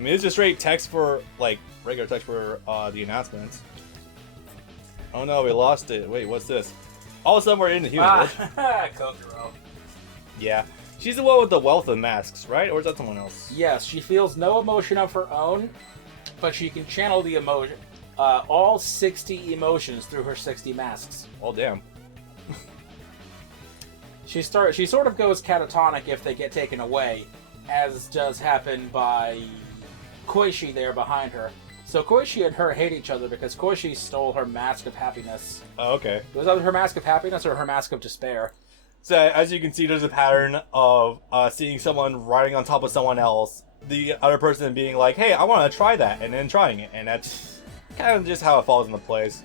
I mean, it's just straight text for, like, regular text for the announcements. Oh no, we lost it. Wait, what's this? All of a sudden we're in the human village. Kokoro. Yeah. She's the one with the wealth of masks, right? Or is that someone else? Yes, she feels no emotion of her own, but she can channel the emotion, all 60 emotions through her 60 masks. Oh, damn. She sort of goes catatonic if they get taken away, as does happen by Koichi there behind her. So Koichi and her hate each other because Koichi stole her mask of happiness. Oh, okay. Was either her mask of happiness or her mask of despair. So, as you can see, there's a pattern of seeing someone riding on top of someone else, the other person being like, hey, I want to try that, and then trying it, and that's kind of just how it falls into place.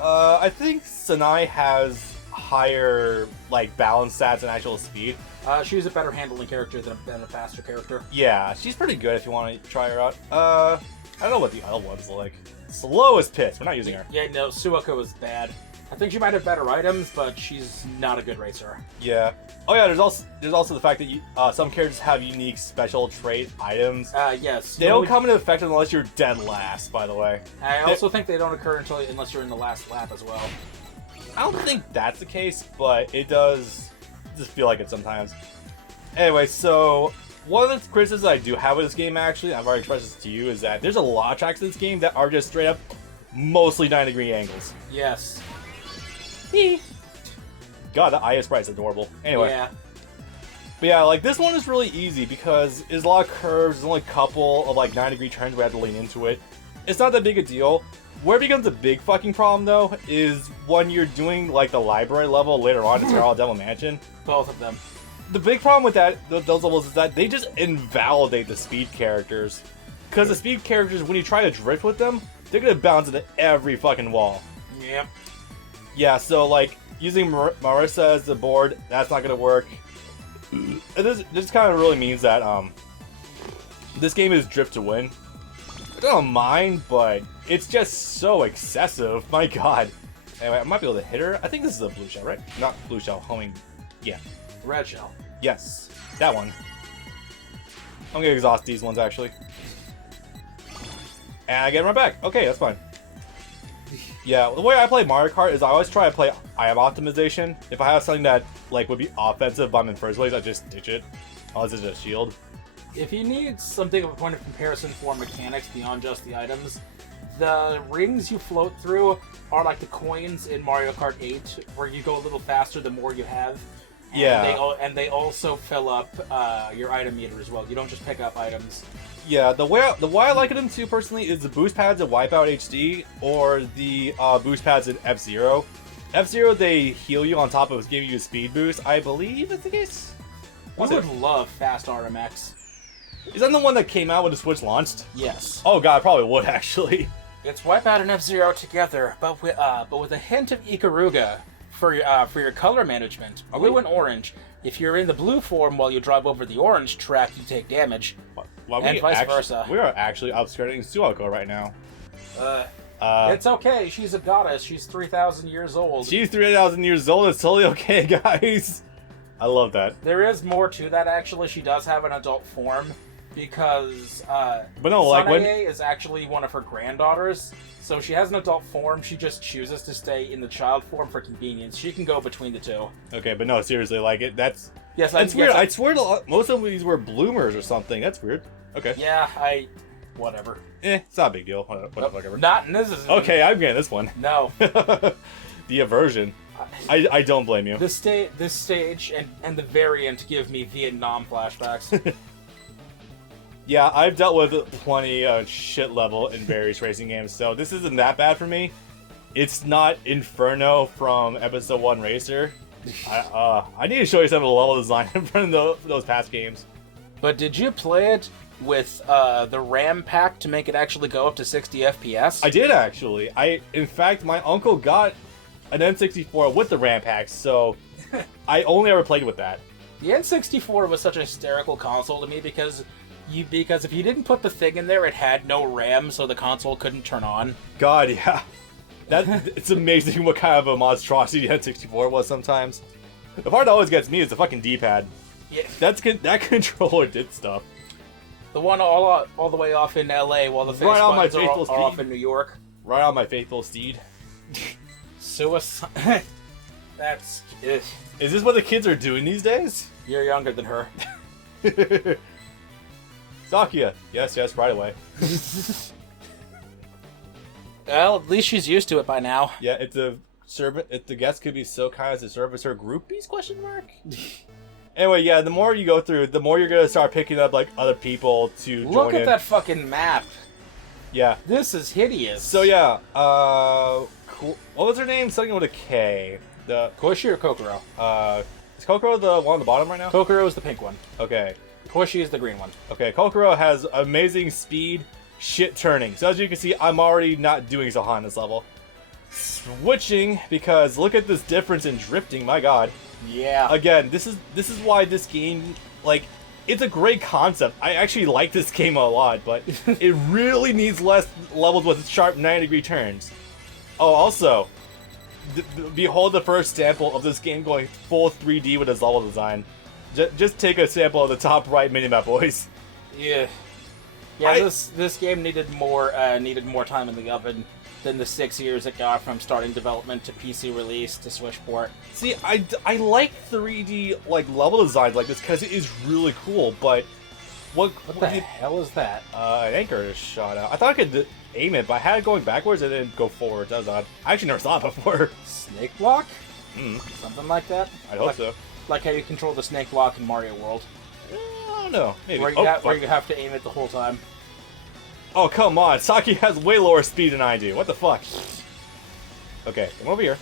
I think Sanai has higher, like, balance stats and actual speed. She's a better handling character than a faster character. Yeah, she's pretty good if you want to try her out. I don't know what the other one's like. Slow as piss. We're not using her. Yeah, no, Suako is bad. I think she might have better items, but she's not a good racer. Yeah. Oh yeah, there's also the fact that some characters have unique special trait items. Yes. They don't come into effect unless you're dead last, by the way. I also think they don't occur unless you're in the last lap as well. I don't think that's the case, but it does just feel like it sometimes. Anyway, so one of the criticisms I do have with this game, actually, I've already expressed this to you, is that there's a lot of tracks in this game that are just straight up mostly 90-degree angles. Yes. God, the IS sprite is adorable. Anyway. Yeah. But yeah, like, this one is really easy because there's a lot of curves, there's only a couple of, like, 90-degree turns we have to lean into it. It's not that big a deal. Where it becomes a big fucking problem, though, is when you're doing, like, the library level later on in Scarlet Devil Mansion. Both of them. The big problem with those levels is that they just invalidate the speed characters. Because the speed characters, when you try to drift with them, they're gonna bounce into every fucking wall. Yep. Yeah, so, like, using Marissa as the board, that's not gonna work. This kind of really means that, this game is drift to win. I don't mind, but it's just so excessive. My god. Anyway, I might be able to hit her. I think this is a blue shell, right? Not blue shell, homing. Yeah. Red shell. Yes. That one. I'm gonna exhaust these ones, actually. And I get right back. Okay, that's fine. Yeah, the way I play Mario Kart is I always try to play IM optimization. If I have something that, like, would be offensive but I'm in first place, I just ditch it. Unless it's a shield. If you need something of a point of comparison for mechanics beyond just the items, the rings you float through are like the coins in Mario Kart 8, where you go a little faster the more you have. And Yeah. They also fill up your item meter as well. You don't just pick up items. Yeah, the way I like them too, personally, is the boost pads in Wipeout HD or the boost pads in F-Zero. F-Zero, they heal you on top of giving you a speed boost, I believe is the case. I would love fast RMX. Is that the one that came out when the Switch launched? Yes. Oh god, I probably would, actually. It's Wipeout and F-Zero together, but with a hint of Ikaruga for your color management. Blue and orange. If you're in the blue form while you drive over the orange track, you take damage. And vice versa. We are actually outsmarting Suako right now. It's okay. She's a goddess. She's 3,000 years old. She's 3,000 years old. It's totally okay, guys. I love that. There is more to that, actually. She does have an adult form because But no, like Sanae is actually one of her granddaughters. So she has an adult form. She just chooses to stay in the child form for convenience. She can go between the two. Okay, but no, seriously, like that's Yes, weird. I swear most of these were bloomers or something. That's weird. Okay. Yeah, whatever. It's not a big deal. Whatever. Not in this. Okay, I'm getting this one. No. The aversion. I don't blame you. This stage and the variant give me Vietnam flashbacks. Yeah, I've dealt with plenty of shit level in various racing games, so this isn't that bad for me. It's not Inferno from Episode 1 Racer. I need to show you some of the level design from those past games. But did you play it with the RAM pack to make it actually go up to 60 FPS? I did, actually. In fact, my uncle got an N64 with the RAM pack, so I only ever played with that. The N64 was such a hysterical console to me because if you didn't put the thing in there, it had no RAM, so the console couldn't turn on. God, yeah. It's amazing what kind of a monstrosity the N64 was sometimes. The part that always gets me is the fucking D-pad. Yeah. That controller did stuff. The one all the way off in L.A. while the face Right on my buttons faithful are off steed. in New York. Right on my faithful steed. Suicide. That's... Ugh. Is this what the kids are doing these days? You're younger than her. Sakia. Yes, right away. Well, at least she's used to it by now. Yeah, if the guest could be so kind as to service her groupies? ? Anyway, yeah, the more you go through, the more you're gonna start picking up like other people to join in. Look at that fucking map. Yeah. This is hideous. So yeah, cool. What was her name? Something with a K. The Koshi or Kokoro? Is Kokoro the one on the bottom right now? Kokoro is the pink one. Okay. Koshi is the green one. Okay, Kokoro has amazing speed, shit turning. So as you can see, I'm already not doing so hot on this level. Switching, because look at this difference in drifting, my god. Yeah. Again, this is why this game, like, it's a great concept. I actually like this game a lot, but it really needs less levels with sharp 90-degree turns. Oh, also, behold the first sample of this game going full 3D with its level design. Just take a sample of the top right minimap, boys. Yeah. Yeah, this game needed more time in the oven than the 6 years it got from starting development to PC release to Switch port. See, I like 3D like level designs like this because it is really cool, but what the hell is that? An anchor is shot out. I thought I could aim it, but I had it going backwards and then go forward. That was odd. I actually never saw it before. Snake block? Hmm. Something like that? I hope so. Like how you control the snake block in Mario World. I don't know. Maybe. Where you have to aim it the whole time. Oh, come on. Saki has way lower speed than I do. What the fuck? Okay, come over here.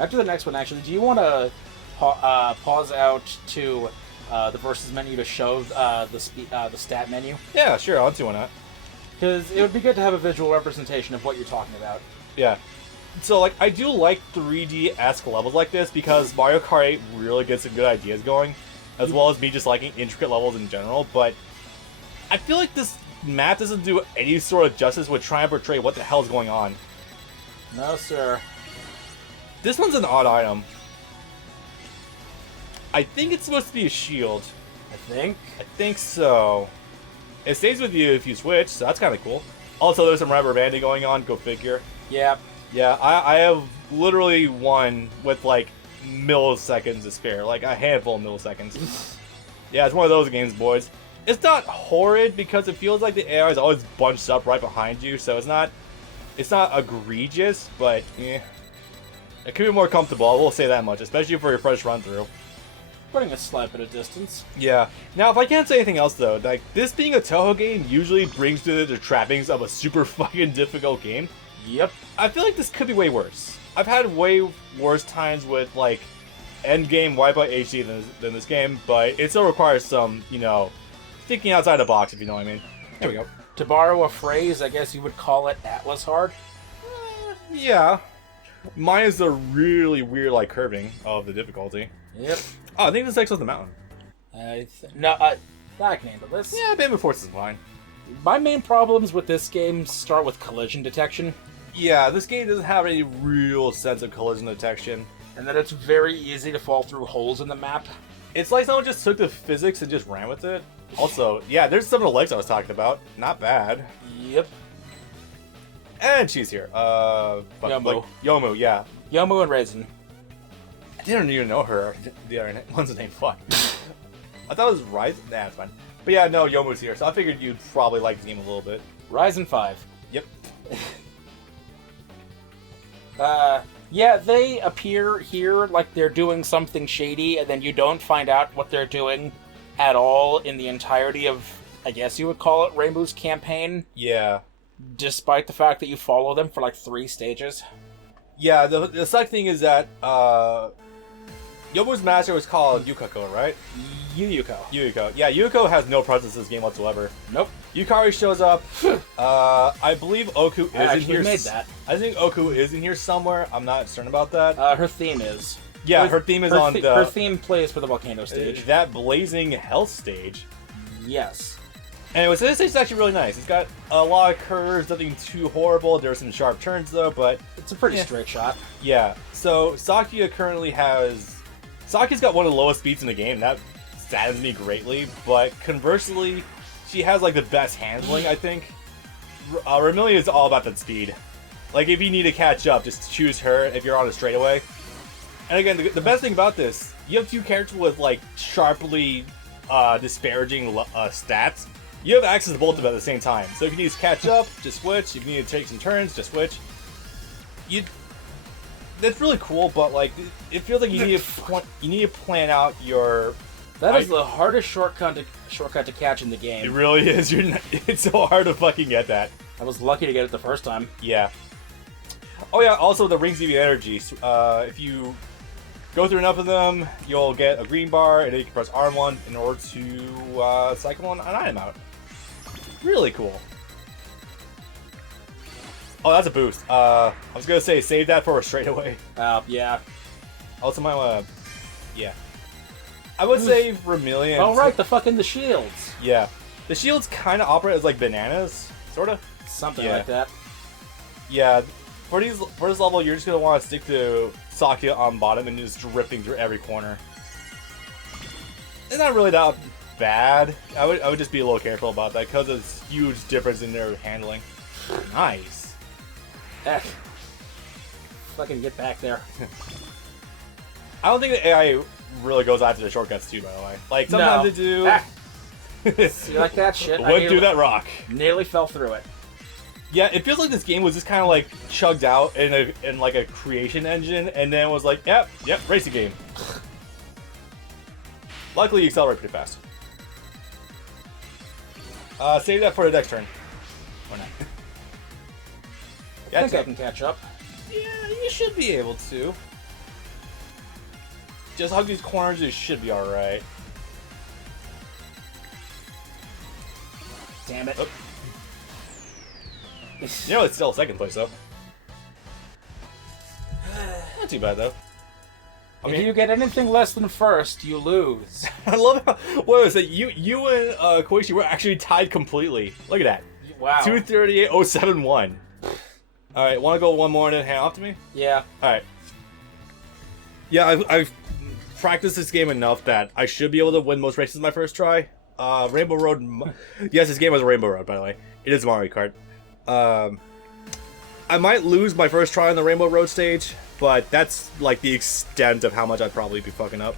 After the next one, actually, do you want to pause out to the versus menu to show the stat menu? Yeah, sure. I'll do one out. Because it would be good to have a visual representation of what you're talking about. Yeah. So, like, I do like 3D-esque levels like this because Mario Kart 8 really gets some good ideas going, as well as me just liking intricate levels in general, but I feel like this map doesn't do any sort of justice with trying to portray what the hell is going on. No, sir. This one's an odd item. I think it's supposed to be a shield. I think so. It stays with you if you switch, so that's kind of cool. Also, there's some rubber banding going on, go figure. Yeah. Yeah, I have literally one with like milliseconds to spare, like a handful of milliseconds. Yeah, it's one of those games, boys. It's not horrid because it feels like the AI is always bunched up right behind you, so it's not egregious, but yeah, it could be more comfortable. I will say that much, especially for your first run through. Putting a slight bit of distance. Yeah. Now, if I can't say anything else though, like this being a Touhou game usually brings to the trappings of a super fucking difficult game. Yep. I feel like this could be way worse. I've had way worse times with like endgame Wipeout HD than this game, but it still requires some, you know, thinking outside the box, if you know what I mean. There we go. To borrow a phrase, I guess you would call it Atlas hard. Yeah. Mine is the really weird, like, curving of the difficulty. Yep. Oh, I think this takes on the mountain. I can handle this. Yeah, Bane Force is fine. My main problems with this game start with collision detection. Yeah, this game doesn't have any real sense of collision detection. And that it's very easy to fall through holes in the map. It's like someone just took the physics and just ran with it. Also, yeah, there's some of the legs I was talking about. Not bad. Yep. And she's here. Yomu. Like, Yomu, yeah. Yomu and Raisin. I didn't even know her. The other one's name. Fuck. I thought it was Rise. Nah, it's fine. But yeah, no, Yomu's here, so I figured you'd probably like the game a little bit. Raisin 5. Yep. Yeah, they appear here like they're doing something shady, and then you don't find out what they're doing at all in the entirety of, I guess you would call it, Rainbow's campaign. Yeah. Despite the fact that you follow them for like 3 stages. Yeah, the suck thing is that, Yomu's master was called Yukako, right? Yuyuko. Yuyuko. Yeah, Yuyuko has no presence in this game whatsoever. Nope. Yukari shows up. I believe Oku is in here. Made that. I think Oku is in here somewhere. I'm not certain about that. Her theme is. Yeah, her theme is on the... Her theme plays for the volcano stage. That blazing hell stage. Yes. Anyway, so this stage is actually really nice. It's got a lot of curves, nothing too horrible. There's some sharp turns though, but... It's a pretty straight shot. Yeah. So, Sakia currently has... Sakia's got one of the lowest speeds in the game. That saddens me greatly, but conversely, she has like the best handling, I think. Remilia is all about that speed. Like, if you need to catch up, just choose her if you're on a straightaway. And again, the best thing about this, you have two characters with like sharply disparaging stats. You have access to both of them at the same time. So if you need to catch up, just switch. If you need to take some turns, just switch. That's really cool, but like it feels like you need to plan out your. That is the hardest shortcut to catch in the game. It really is. It's so hard to fucking get that. I was lucky to get it the first time. Yeah. Oh yeah. Also, the rings give you energy. If you go through enough of them, you'll get a green bar, and then you can press R1 in order to cycle an item out. Really cool. Oh, that's a boost. I was gonna say save that for a straightaway. Yeah. Also, yeah. I would say Remilia. Oh right, the shields. Yeah, the shields kind of operate as like bananas, sort of. Something like that. Yeah, for this level, you're just gonna want to stick to Sakia on bottom and just drifting through every corner. It's not really that bad. I would just be a little careful about that because there's huge difference in their handling. Nice. Heck. Fucking get back there. I don't think the AI really goes after the shortcuts too, by the way. Like sometimes they do. See, like that shit. Went through that rock. Nearly fell through it. Yeah, it feels like this game was just kind of like chugged out in like a creation engine, and then was like, yep, racing game. Luckily, you accelerate pretty fast. Save that for the next turn. Or not. I think I can catch up. Yeah, you should be able to. Just hug these corners, you should be alright. Damn it. Oh. You know, it's still second place, though. Not too bad, though. If you get anything less than first, you lose. I love how... What was it? You and Koichi were actually tied completely. Look at that. Wow. 238.071. Alright, want to go one more and then hand off to me? Yeah. Alright. Yeah, I've practiced this game enough that I should be able to win most races my first try. Rainbow Road... Yes, this game was a Rainbow Road, by the way. It is Mario Kart. I might lose my first try on the Rainbow Road stage, but that's like the extent of how much I'd probably be fucking up.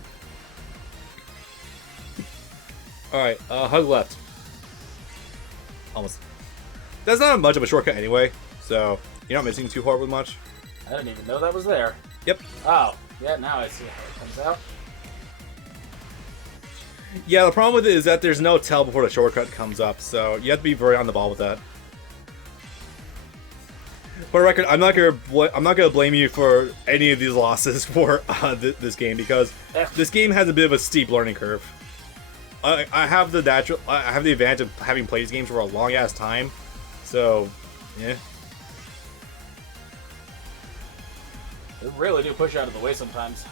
Alright, hug left. Almost. That's not much of a shortcut anyway, so you're not missing too horribly much. I didn't even know that was there. Yep. Oh, yeah, now I see how it comes out. Yeah, the problem with it is that there's no tell before the shortcut comes up, so you have to be very on the ball with that. For the record, I'm not gonna blame you for any of these losses for this game because this game has a bit of a steep learning curve. I have the advantage of having played these games for a long ass time, so yeah. They really do push you out of the way sometimes.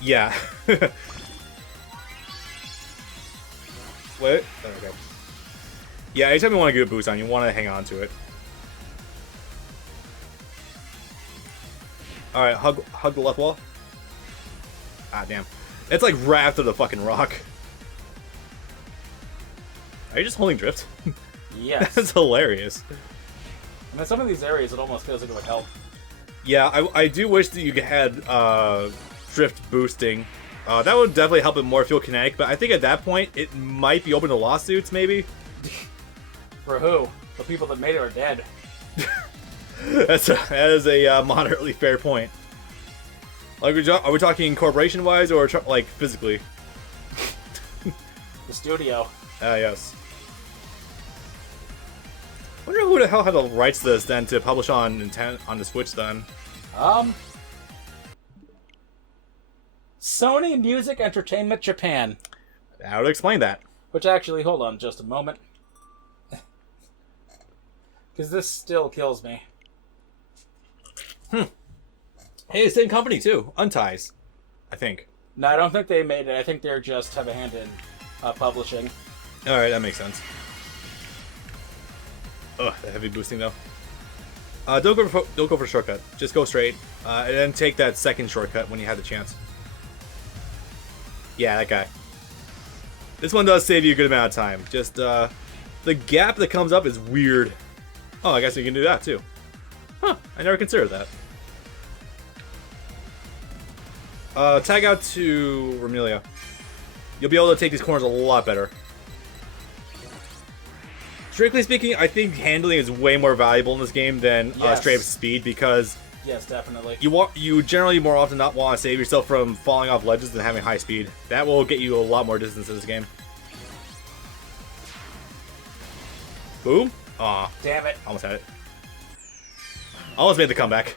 Yeah. Wait. There we go. Yeah, anytime you want to get a boost on, you want to hang on to it. Alright, hug the left wall. Ah, damn. It's like right after the fucking rock. Are you just holding drift? Yes. That's hilarious. And in some of these areas, it almost feels like it would help. Yeah, I do wish that you had drift boosting. That would definitely help it more feel kinetic, but I think at that point, it might be open to lawsuits, maybe? For who? The people that made it are dead. That is a moderately fair point. Like, are we talking corporation-wise or like physically? The studio. Yes. I wonder who the hell had the rights to this then to publish on the Switch then. Sony Music Entertainment Japan. That would explain that. Which actually, hold on just a moment. Because this still kills me. Hey, same company too. Unties, I think. No, I don't think they made it. I think they're just have a hand in publishing. All right, that makes sense. Ugh, the heavy boosting though. Don't go for shortcut. Just go straight, and then take that second shortcut when you have the chance. Yeah, that guy. This one does save you a good amount of time. Just, the gap that comes up is weird. Oh, I guess you can do that, too. Huh, I never considered that. Tag out to Romelia. You'll be able to take these corners a lot better. Strictly speaking, I think handling is way more valuable in this game than straight up speed because yes, definitely. You generally more often not want to save yourself from falling off ledges than having high speed. That will get you a lot more distance in this game. Boom. Aw. Damn it. Almost had it. Almost made the comeback.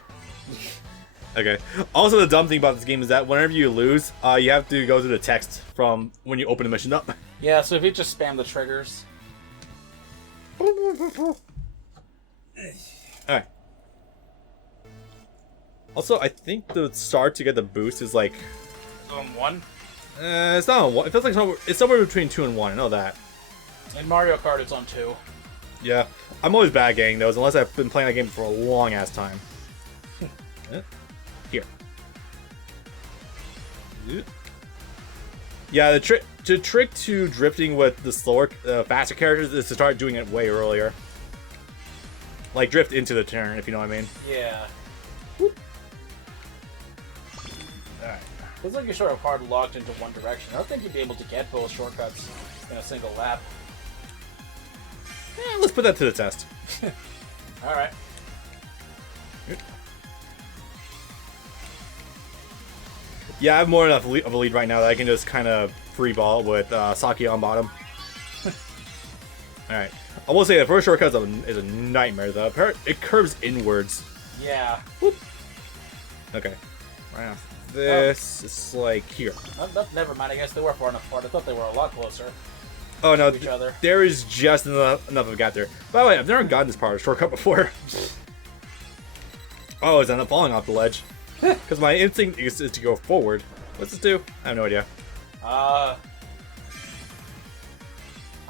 Okay. Also, the dumb thing about this game is that whenever you lose, you have to go through the text from when you open the mission up. Yeah, so if you just spam the triggers. Alright. Also, I think the start to get the boost is like... On 1? It's not on 1. It feels like it's somewhere between 2 and 1. I know that. In Mario Kart, it's on 2. Yeah. I'm always bad at getting those, unless I've been playing that game for a long-ass time. Here. Yeah, the trick to drifting with the slower, faster characters is to start doing it way earlier. Like, drift into the turn, if you know what I mean. Yeah. Alright. Feels like you're sort of hard locked into one direction. I don't think you'd be able to get both shortcuts in a single lap. Let's put that to the test. Alright. Yeah, I have more enough of a lead right now that I can just kind of free ball with Saki on bottom. Alright. I will say the first shortcut is a nightmare, though. It curves inwards. Yeah. Whoop. Okay. Right after this, it's like here. Never mind, I guess they were far enough apart. I thought they were a lot closer. Oh no, to each other. There is just enough of a gap there. By the way, I've never gotten this part of a shortcut before. Oh, it's end up falling off the ledge. Because my instinct is to go forward. What's this do? I have no idea. I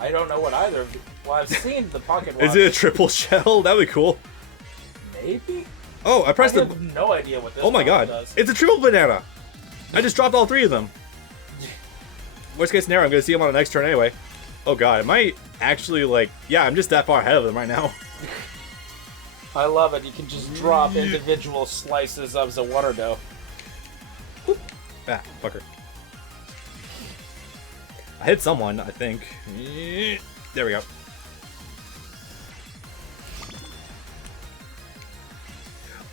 don't know what either of you... Well, I've seen the pocket watch. Is it a triple shell? That would be cool. Maybe? Oh, I pressed I have no idea what this Oh my god. does. It's a triple banana! I just dropped all 3 of them. Worst case scenario, I'm going to see them on the next turn anyway. Oh god, am I actually like... Yeah, I'm just that far ahead of them right now. I love it. You can just drop individual slices of the water dough. Whoop. Ah, fucker. I hit someone, I think. There we go.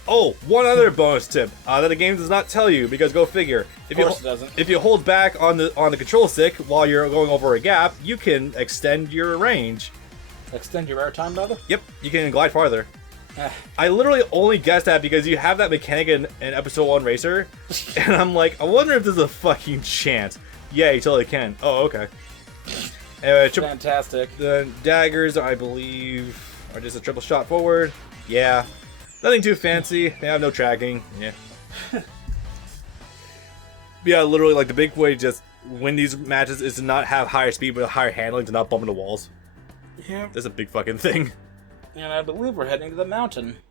Oh, one other bonus tip that the game does not tell you, because go figure. Of course it doesn't. If you hold back on the control stick while you're going over a gap, you can extend your range. Extend your airtime, rather? Yep, you can glide farther. I literally only guessed that because you have that mechanic in Episode 1 Racer, and I'm like, I wonder if there's a fucking chance. Yeah, you totally can. Oh, okay. Anyway, fantastic. The daggers, I believe, are just a triple shot forward. Yeah. Nothing too fancy. They have no tracking. Yeah. Yeah, literally, like, the big way to just win these matches is to not have higher speed, but higher handling, to not bump into walls. Yeah. That's a big fucking thing. And I believe we're heading to the mountain.